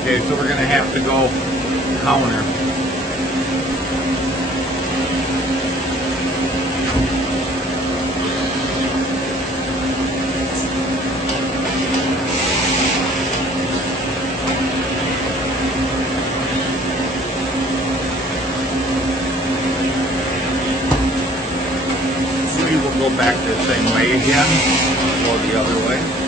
Okay, so we're going to have to go counter. We will go back the same way again. Go the other way.